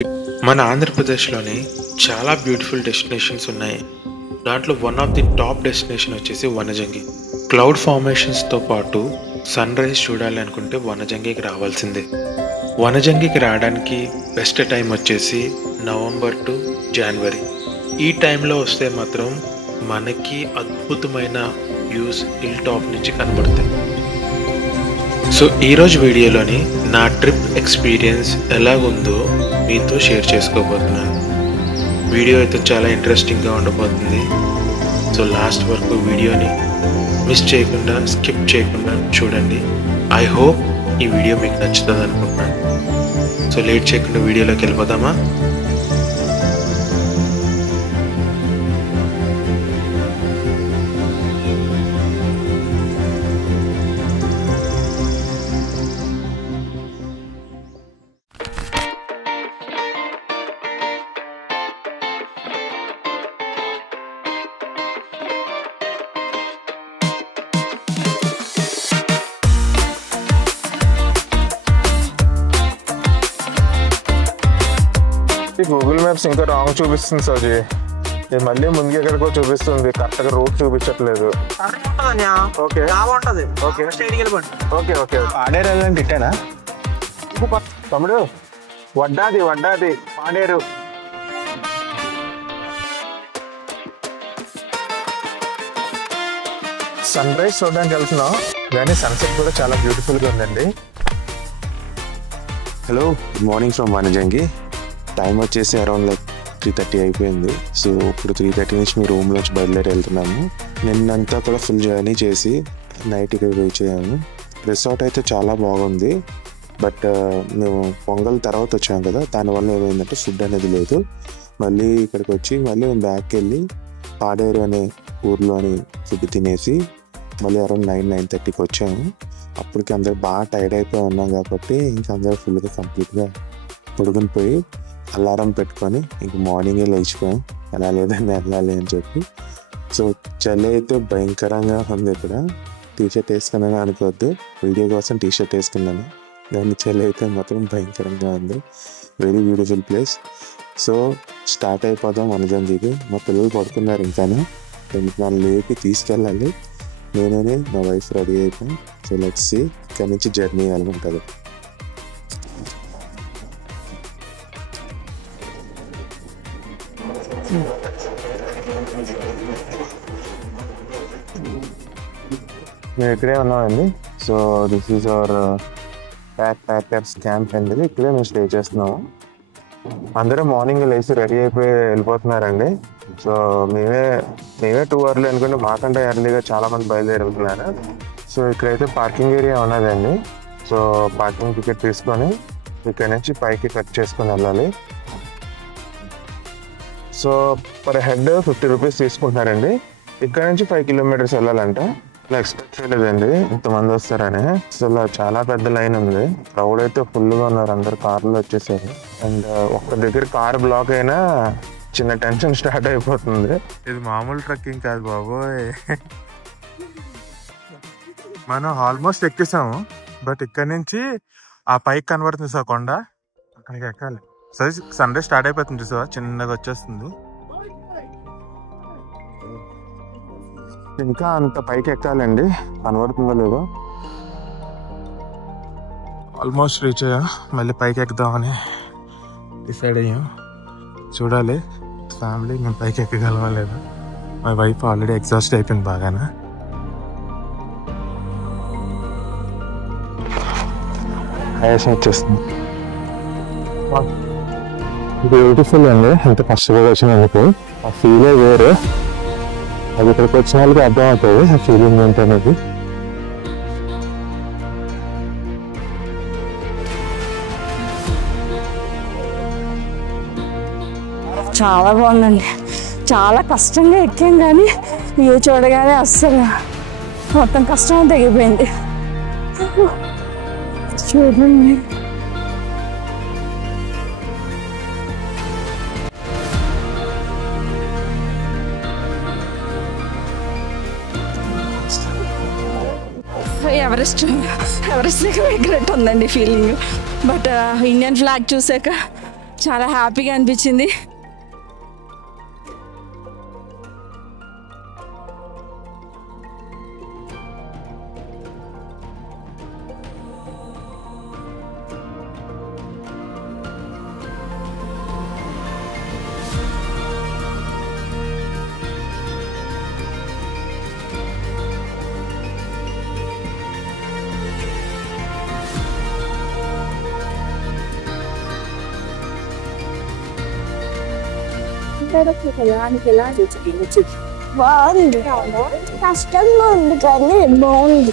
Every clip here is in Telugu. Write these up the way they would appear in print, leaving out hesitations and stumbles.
మన ఆంధ్రప్రదేశ్లోని చాలా బ్యూటిఫుల్ డెస్టినేషన్స్ ఉన్నాయి. దాంట్లో one of the top destination వచ్చేసి వనజంగి. క్లౌడ్ ఫార్మేషన్స్తో పాటు సన్ రైజ్ చూడాలి అనుకుంటే వనజంగికి రావాల్సిందే. వనజంగికి రావడానికి బెస్ట్ టైం వచ్చేసి నవంబర్ టు జనవరి. ఈ టైంలో వస్తే మాత్రం మనకి అద్భుతమైన వ్యూస్ హిల్ టాప్ నుంచి కనబడతాయి. సో ఈరోజు వీడియోలోని నా ట్రిప్ ఎక్స్పీరియన్స్ ఎలాగుందో మీతో షేర్ చేసుకోబోతున్నాను. వీడియో అయితే చాలా ఇంట్రెస్టింగ్గా ఉండబోతుంది. సో లాస్ట్ వరకు వీడియోని మిస్ చేయకుండా, స్కిప్ చేయకుండా చూడండి. ఐ హోప్ ఈ వీడియో మీకు నచ్చుతుంది అనుకుంటున్నాను. సో లేట్ చేయకుండా వీడియోలోకి వెళ్ళిపోదామా? గూగుల్ మ్యాప్స్ ఇంకా రాంగ్ చూపిస్తుంది సోజీ. ఇది మళ్ళీ ముందుకు ఎక్కడికో చూపిస్తుంది, కరెక్ట్గా రూట్ చూపించట్లేదు. Okay okay okay okay Paderu వెళ్ళండి ఇట్టేనా తమ్ముడు? వడ్డాది పాడేరు. సన్ రైజ్ చూడడానికి వెళ్తున్నాం, కానీ సన్సెట్ కూడా చాలా బ్యూటిఫుల్గా ఉందండి. Hello, good morning from Vanajangi. Time వచ్చేసి అరౌండ్ 3:30 అయిపోయింది. సో ఇప్పుడు 3:30 నుంచి మీ రూమ్లోంచి బయలుదేరి వెళ్తున్నాము. నిన్నంతా కూడా ఫుల్ జర్నీ చేసి నైట్ ఇక్కడ రీచ్ అయ్యాము. రిసార్ట్ అయితే చాలా బాగుంది, బట్ మేము పొంగల్ తర్వాత వచ్చాము కదా, దానివల్ల ఏమైందంటే ఫుడ్ అనేది లేదు. మళ్ళీ ఇక్కడికి వచ్చి మళ్ళీ మేము బ్యాక్కి వెళ్ళి పాడేరు అనే ఊర్లోని ఫుడ్ తినేసి మళ్ళీ అరౌండ్ 9-9:30కి వచ్చాము. అప్పటికి అందరూ బాగా టైర్డ్ అయిపోయి ఉన్నాం కాబట్టి ఇంకా అందరూ ఫుల్గా కంప్లీట్గా పొడుగుని పోయి అలారం పెట్టుకొని ఇంక మార్నింగే లేచిపోయాం, ఎలా లేదని వెళ్ళాలి అని చెప్పి. సో చలి అయితే భయంకరంగా ఉంది. ఇక్కడ టీషర్ట్ వేసుకున్నాను అనుకోవద్దు, వీడియో కోసం టీషర్ట్ వేసుకున్నాను, కానీ చలి అయితే మాత్రం భయంకరంగా ఉంది. Very beautiful place. So start అయిపోదాం వనజంగికి. మా పిల్లలు పడుకున్నారు, ఇంకానే నన్ను లేపి తీసుకెళ్ళాలి. నేనే మా వైఫ్ రెడీ అయిపోయాం. సో లెట్స్ సీ, ఇక్కడి నుంచి జర్నీ వెళ్ళమంటుంది. మేము ఇక్కడే ఉన్నామండి. So this is our packers camp అండి. ఇక్కడే మేము స్టే చేస్తున్నాము. అందరూ మార్నింగ్ లేచి రెడీ అయిపోయి వెళ్ళిపోతున్నారండి. సో మేమే 2 అవర్లు అనుకుంటే మాకంటే ఎర్లీగా చాలా మంది బయలుదేరి వెళ్తున్నారు. సో ఇక్కడైతే పార్కింగ్ ఏరియా ఉన్నదండి. సో పార్కింగ్ టికెట్ తీసుకొని ఇక్కడ నుంచి పైకి కట్ చేసుకొని వెళ్ళాలి. సో పర్ హెడ్ 50 రూపీస్ తీసుకుంటున్నారండి. ఇక్కడ నుంచి 5 కిలోమీటర్స్ వెళ్ళాలంట. ఇలా ఎక్స్పెక్ట్ చేయలేదండి ఇంతమంది వస్తారని. అసలు చాలా పెద్ద లైన్ ఉంది, క్రౌడ్ అయితే ఫుల్గా ఉన్నారు, అందరు కార్లో వచ్చేసారు. అండ్ ఒక్క దగ్గర కార్ బ్లాక్ అయినా చిన్న టెన్షన్ స్టార్ట్ అయిపోతుంది. ఇది మామూలు ట్రెక్కింగ్ కాదు బాబోయ్. మనం ఆల్మోస్ట్ ఎక్కేసాము, బట్ ఇక్కడ నుంచి ఆ పైకి కనబడుతుంది సార్ కొండ, అక్కడికి ఎక్కాలి. సరే సన్ రైజ్ స్టార్ట్ అయిపోతుంది సార్, చిన్నగా వచ్చేస్తుంది. ఇంకా అంత పైకి ఎక్కాలండి, కనబడుతుందో లేదో. ఆల్మోస్ట్ రీచ్ అయ్యా, మళ్ళీ పైకి ఎక్కుదామని డిసైడ్ అయ్యాం. చూడాలి ఫ్యామిలీ మేము పైకి ఎక్కగలమా లేదా. మా వైఫ్ ఆల్రెడీ ఎగ్జాస్ట్ అయిపోయింది బాగానే. ఆయాసం వచ్చేస్తుంది. బ్యూటిఫుల్ అండి, ఎంత కష్టపడి వచ్చినందుకు. ఆ ఫీలే వేరు, అది ఇక్కడికి వచ్చిన వాళ్ళకి అర్థం అవుతుంది ఆ ఫీలింగ్ ఏంటనేది. చాలా బాగుందండి, చాలా కష్టంగా ఎక్కాం, కానీ వ్యూ చూడగానే అస్సలు మొత్తం కష్టం తగ్గిపోయింది. చూడండి ఎవరెస్ట్ ఎక్కినట్టు ఉందండి ఫీలింగ్. బట్ ఇండియన్ ఫ్లాగ్ చూసాక చాలా హ్యాపీగా అనిపించింది. బాగుంది, కష్టంగా ఉంది కానీ బాగుంది.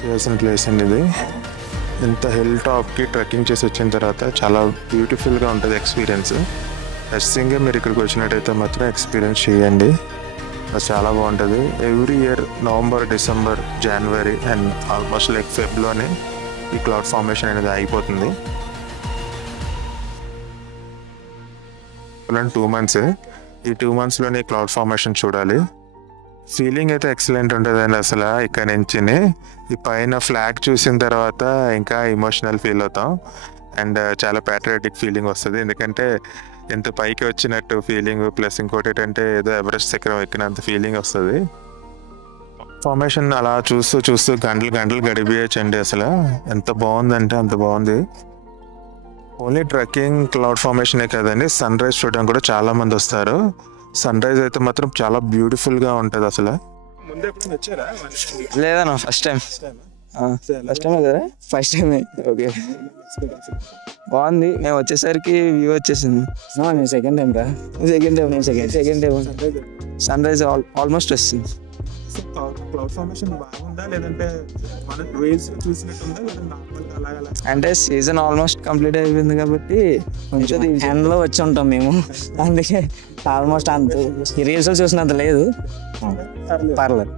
చేయాల్సిన ప్లేస్ అండి ఇది. ఇంత హిల్ టాప్కి ట్రెక్కింగ్ చేసి వచ్చిన తర్వాత చాలా బ్యూటిఫుల్గా ఉంటుంది ఎక్స్పీరియన్స్. ఖచ్చితంగా మీరు ఇక్కడికి వచ్చినట్టయితే మాత్రం ఎక్స్పీరియన్స్ చేయండి. అది చాలా బాగుంటుంది. Every year November, December, January and almost like ఫెబ్లోనే ఈ క్లౌడ్ ఫార్మేషన్ అనేది అయిపోతుంది. 2 months. ఈ 2 monthsలోనే క్లౌడ్ ఫార్మేషన్ చూడాలి. ఫీలింగ్ అయితే ఎక్సలెంట్ ఉంటుందండి అసలు. ఇక్కడ నుంచి ఈ పైన ఫ్లాగ్ చూసిన తర్వాత ఇంకా ఎమోషనల్ ఫీల్ అవుతాం అండ్ చాలా ప్యాట్రియాటిక్ ఫీలింగ్ వస్తుంది. ఎందుకంటే ఎంత పైకి వచ్చినట్టు ఫీలింగ్, ప్లస్ ఇంకోటి ఏంటంటే ఏదో ఎవరెస్ట్ శిఖరం ఎక్కినంత ఫీలింగ్ వస్తుంది. ఫార్మేషన్ అలా చూస్తూ చూస్తూ గంటలు గడిపేయచ్చండి. అసలు ఎంత బాగుందంటే అంత బాగుంది. ఓన్లీ ట్రెక్కింగ్ క్లౌడ్ ఫార్మేషనే కదండి, సన్ రైజ్ చూడడానికి కూడా చాలా మంది వస్తారు. సన్ రైజ్ అయితే మాత్రం చాలా బ్యూటిఫుల్గా ఉంటుంది అసలు. లేదన్నా ఫస్ట్ టైం కదా, ఫస్ట్ టైమే. ఓకే, బాగుంది. మేము వచ్చేసరికి వ్యూ వచ్చేసింది. నేను సెకండ్ టైం రా, second time sunrise almost వస్తుంది. అంటే సీజన్ ఆల్మోస్ట్ కంప్లీట్ అయిపోయింది కాబట్టి కొంచెం ఎండ్లో వచ్చి ఉంటాం మేము, అందుకే ఆల్మోస్ట్ అంత రీల్స్ చూసినంత లేదు. పర్లేదు.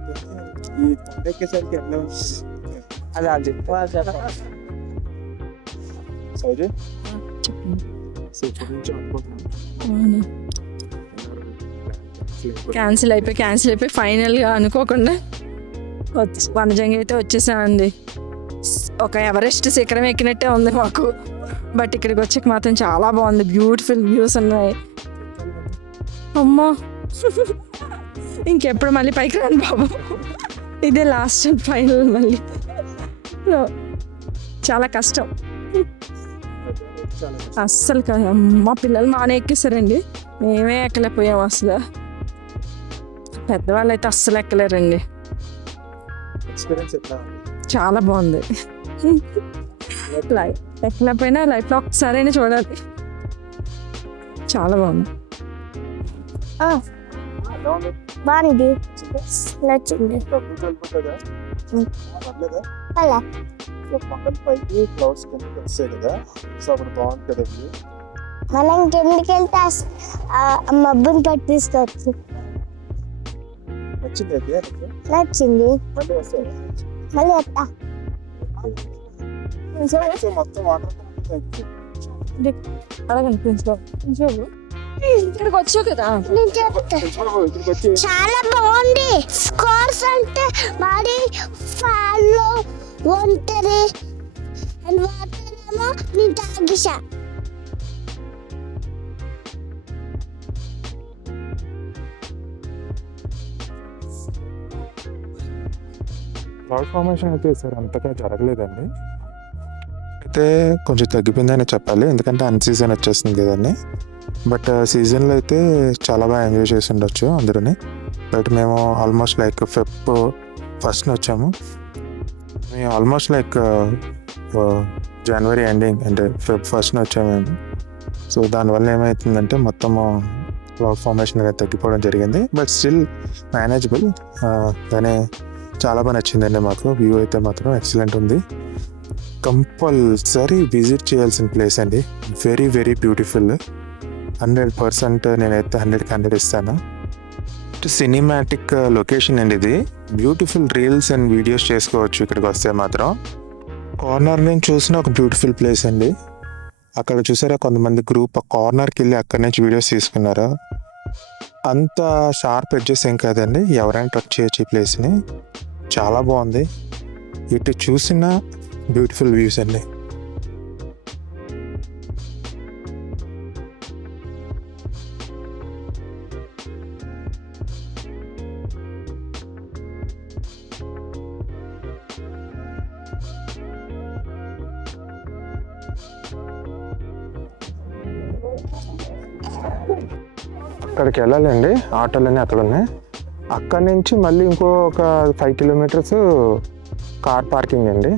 అది క్యాన్సిల్ అయిపోయి ఫైనల్గా అనుకోకుండా వనజంగి అయితే వచ్చేసామండి. ఒక ఎవరెస్ట్ శిఖరం ఎక్కినట్టే ఉంది మాకు. బట్ ఇక్కడికి వచ్చాక మాత్రం చాలా బాగుంది, బ్యూటిఫుల్ వ్యూస్ ఉన్నాయి. అమ్మా ఇంకెప్పుడు మళ్ళీ పైకి రాను బాబు, ఇదే లాస్ట్ అండ్ ఫైనల్. మళ్ళీ చాలా కష్టం అస్సలు. మా పిల్లలు మానే ఎక్కేసారండి, మేమే ఎక్కలేకపోయాము అసలు. పెద్దవాళ్ళు అయితే అస్సలు ఎక్కలేరండి. చాలా బాగుంది. ఎక్కలేకపోయినా లైఫ్లో ఒకసారైనా చూడాలి. చాలా బాగుంది. బాగుంది, నచ్చింది. అలా మనం ఇంకెందుకు వెళ్తే మబ్బుని పట్టిస్తావచ్చు. నచ్చింది, మళ్ళీ వస్తా. ఇక్కడికి వచ్చావు కదా, చాలా బాగుంది. స్కోర్స్ అంటే బాడీ ఫాలో ఒంటరి అండ్ వాటర్ ఏమో నేను తాగిసా. క్లౌడ్ ఫార్మేషన్ అయితే సార్ అంతగా జరగలేదండి. అయితే కొంచెం తగ్గిపోయిందని చెప్పాలి, ఎందుకంటే అన్ సీజన్ వచ్చేస్తుంది కదండి. బట్ సీజన్లో అయితే చాలా బాగా ఎంజాయ్ చేసి ఉండొచ్చు అందరూని. బట్ మేము ఆల్మోస్ట్ లైక్ ఫెబ్ 1st వచ్చాము. మేము ఆల్మోస్ట్ లైక్ జనవరి ఎండింగ్ అంటే ఫెబ్ 1st వచ్చాము మేము. సో దానివల్ల ఏమవుతుందంటే మొత్తము క్లౌడ్ ఫార్మేషన్ తగ్గిపోవడం జరిగింది. But still manageable. కానీ చాలా బాగా నచ్చిందండి మాకు. వ్యూ అయితే మాత్రం ఎక్సలెంట్ ఉంది. కంపల్సరీ విజిట్ చేయాల్సిన ప్లేస్ అండి. Very very beautiful. 100% నేనైతే 100కి 100 ఇస్తాను. సినిమాటిక్ లొకేషన్ అండి ఇది. బ్యూటిఫుల్ రీల్స్ అండ్ వీడియోస్ చేసుకోవచ్చు ఇక్కడికి వస్తే మాత్రం. కార్నర్ నుంచి చూసిన ఒక బ్యూటిఫుల్ ప్లేస్ అండి. అక్కడ చూసారా కొంతమంది గ్రూప్ కార్నర్కి వెళ్ళి అక్కడి నుంచి వీడియోస్ తీసుకున్నారు. అంత షార్ప్ ఎడ్జెస్ ఏం కాదండి, ఎవరైనా టచ్ చేయొచ్చు ఈ ప్లేస్ని. చాలా బాగుంది. ఇటు చూసిన బ్యూటిఫుల్ వ్యూస్ అండి. అక్కడికి వెళ్ళాలండి, ఆటోలన్నీ అక్కడ ఉన్నాయి. అక్కడి నుంచి మళ్ళీ ఇంకో ఒక 5 కిలోమీటర్స్ కార్ పార్కింగ్ అండి.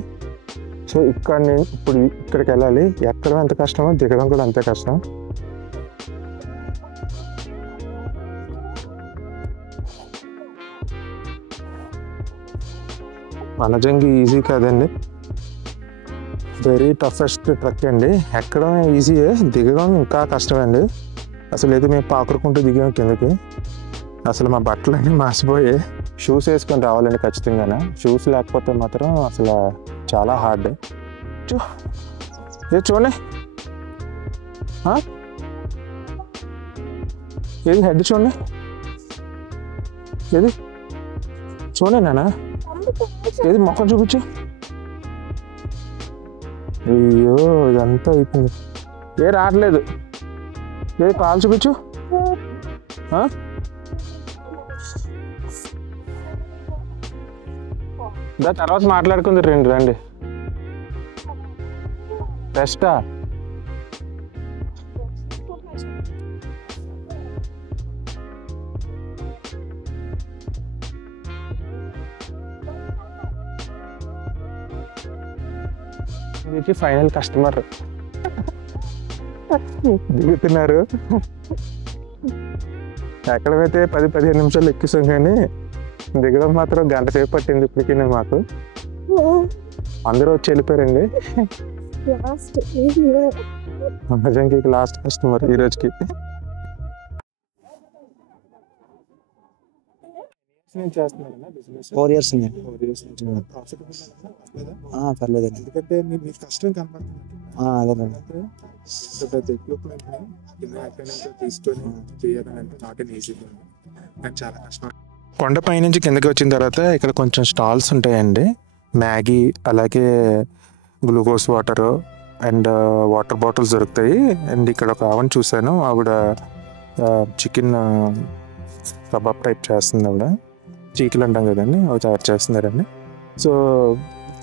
సో ఇప్పుడు ఇక్కడికి వెళ్ళాలి. ఎక్కడం ఎంత కష్టమో దిగడం కూడా అంతే కష్టం. వనజంగి ఈజీ కాదండి, వెరీ టఫెస్ట్ ట్రక్ అండి. ఎక్కడం ఈజీయే, దిగడం ఇంకా కష్టమండి. అసలు ఏదో మేము పాకురుకుంటూ దిగాం కిందకి. అసలు మా బట్టలు అన్నీ మాసిపోయాయి. షూస్ వేసుకొని రావాలండి ఖచ్చితంగా. షూస్ లేకపోతే మాత్రం అసలు చాలా హార్డ్. చూడండి, ఏది హెడ్ చూడండి, ఏది చూడండి నాన్న, ఏది మొక్కలు చూపించు. అయ్యో ఇదంతా అయిపోయింది, ఏ రావట్లేదు. ఏది కాలు చూపించు. తర్వాత మాట్లాడుకుంది రండి. బెస్టా ఫైనల్ కస్టమర్ దిగుతున్నారు. ఎక్కడైతే 10-15 నిమిషాలు ఎక్కిస్తాం కానీ దిగడం మాత్రం గంట సేపు పట్టింది ఇప్పటికీ మాకు. అందరూ వచ్చి వెళ్ళిపోయారండి. వనజంగికి లాస్ట్ కస్టమర్ ఈ రోజుకి. బిజినెస్ 4 years ఉంది. పర్లేదండి, ఎందుకంటే మీకు కష్టం కనపడుతుంది. అదేనండి. పెద్ద ఎక్విప్మెంట్ తీసుకొని చేయాలంటే నాట్ ఎన్ ఈజీ, కానీ చాలా కష్టం. కొండపై నుంచి కిందకి వచ్చిన తర్వాత ఇక్కడ కొంచెం స్టాల్స్ ఉంటాయండి. మ్యాగీ, అలాగే glucose water and water bottles దొరుకుతాయి. అండ్ ఇక్కడ ఒక ఆవిడ చూశాను, ఆవిడ చికెన్ కబాబ్ టైప్ చేస్తుంది. ఆవిడ చీకులు అంటాం కదండి, అవి తయారు చేస్తున్నారండి. సో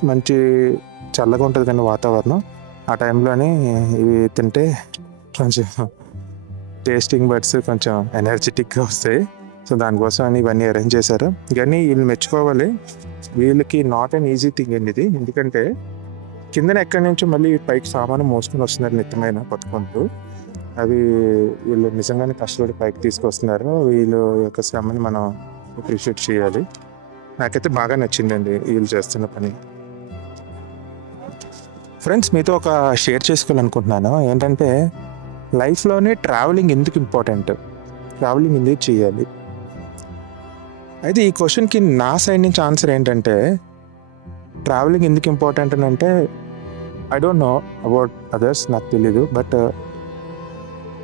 మంచి చల్లగా ఉంటుంది కానీ వాతావరణం. ఆ టైంలోని ఇవి తింటే కొంచెం టేస్టింగ్ బడ్స్ కొంచెం ఎనర్జెటిక్గా వస్తాయి. సో దానికోసం అని ఇవన్నీ అరేంజ్ చేశారు. కానీ వీళ్ళు మెచ్చుకోవాలి, వీళ్ళకి నాట్ అన్ ఈజీ థింగ్ అండి ఇది. ఎందుకంటే కిందన ఎక్కడి నుంచి మళ్ళీ పైకి సామాను మోసుకొని వస్తున్నారు నిత్యమైన పట్టుకుంటూ. అవి వీళ్ళు నిజంగానే కష్టపడి పైకి తీసుకొస్తున్నారు. వీళ్ళు యొక్క శ్రమని మనం అప్రిషియేట్ చేయాలి. నాకైతే బాగా నచ్చిందండి వీళ్ళు చేస్తున్న పని. ఫ్రెండ్స్, మీతో ఒక షేర్ చేసుకోవాలనుకుంటున్నాను. ఏంటంటే లైఫ్లోనే ట్రావెలింగ్ ఎందుకు ఇంపార్టెంట్, ట్రావెలింగ్ ఎందుకు చేయాలి. అయితే ఈ క్వశ్చన్కి నా సైడ్ నుంచి ఆన్సర్ ఏంటంటే, ట్రావెలింగ్ ఎందుకు ఇంపార్టెంట్ అని అంటే, I don't know about others, నాకు తెలీదు. బట్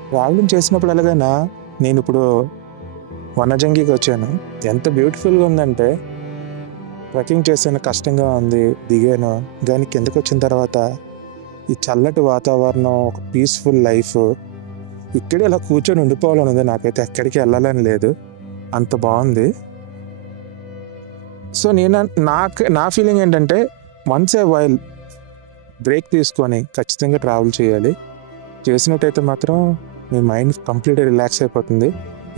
ట్రావెలింగ్ చేసినప్పుడు ఎలాగైనా నేను ఇప్పుడు వనజంగికి వచ్చాను. ఎంత బ్యూటిఫుల్గా ఉందంటే, ట్రెక్కింగ్ చేసాను, కష్టంగా ఉంది, దిగాను. కానీ కిందకు వచ్చిన తర్వాత ఈ చల్లటి వాతావరణం, ఒక పీస్ఫుల్ లైఫ్, ఇక్కడే ఇలా కూర్చొని ఉండిపోవాలని ఉంది. నాకైతే ఎక్కడికి వెళ్ళాలని లేదు, అంత బాగుంది. సో నా ఫీలింగ్ ఏంటంటే, వన్స్ ఏ వైల్ బ్రేక్ తీసుకొని ఖచ్చితంగా ట్రావెల్ చేయాలి. చేసినట్టయితే మాత్రం మీ మైండ్ కంప్లీట్గా రిలాక్స్ అయిపోతుంది,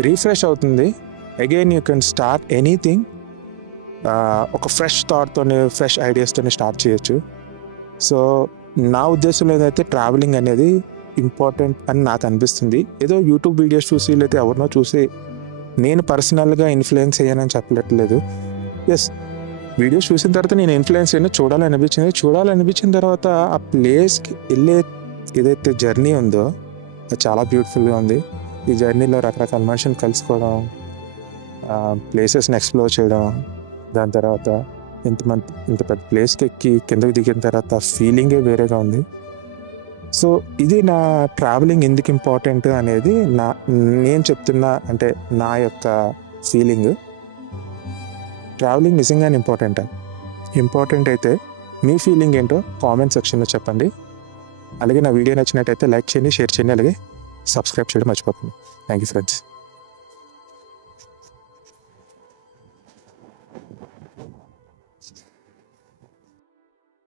రీఫ్రెష్ అవుతుంది. Again you can start anything. ఒక ఫ్రెష్ థాట్తోని, ఫ్రెష్ ఐడియాస్తోని స్టార్ట్ చేయొచ్చు. సో నా ఉద్దేశంలో ఏదైతే ట్రావెలింగ్ అనేది ఇంపార్టెంట్ అని నాకు అనిపిస్తుంది. ఏదో యూట్యూబ్ వీడియోస్ చూసి లేకపోతే ఎవరినో చూసి నేను పర్సనల్గా ఇన్ఫ్లుయెన్స్ అయ్యానని చెప్పట్లేదు. ఎస్, వీడియోస్ చూసిన తర్వాత నేను ఇన్ఫ్లుయెన్స్ అయినా, చూడాలనిపించిన తర్వాత ఆ ప్లేస్కి వెళ్ళే ఏదైతే జర్నీ ఉందో అది చాలా బ్యూటిఫుల్గా ఉంది. ఈ జర్నీలో రకరకాల మనుషులు కలుసుకోవడం, ప్లేసెస్ని ఎక్స్ప్లోర్ చేయడం, దాని తర్వాత ఇంత పెద్ద ప్లేస్కి ఎక్కి కిందకి దిగిన తర్వాత ఫీలింగే వేరేగా ఉంది. సో ఇది నా ట్రావెలింగ్ ఎందుకు ఇంపార్టెంట్ అనేది నేను చెప్తున్నా, అంటే నా యొక్క ఫీలింగ్. ట్రావెలింగ్ నిజంగానే ఇంపార్టెంట్ అయితే మీ ఫీలింగ్ ఏంటో కామెంట్ సెక్షన్లో చెప్పండి. అలాగే నా వీడియో నచ్చినట్టయితే లైక్ చేయండి, షేర్ చేయండి, అలాగే సబ్స్క్రైబ్ చేయడం మర్చిపోకండి. Thank you friends.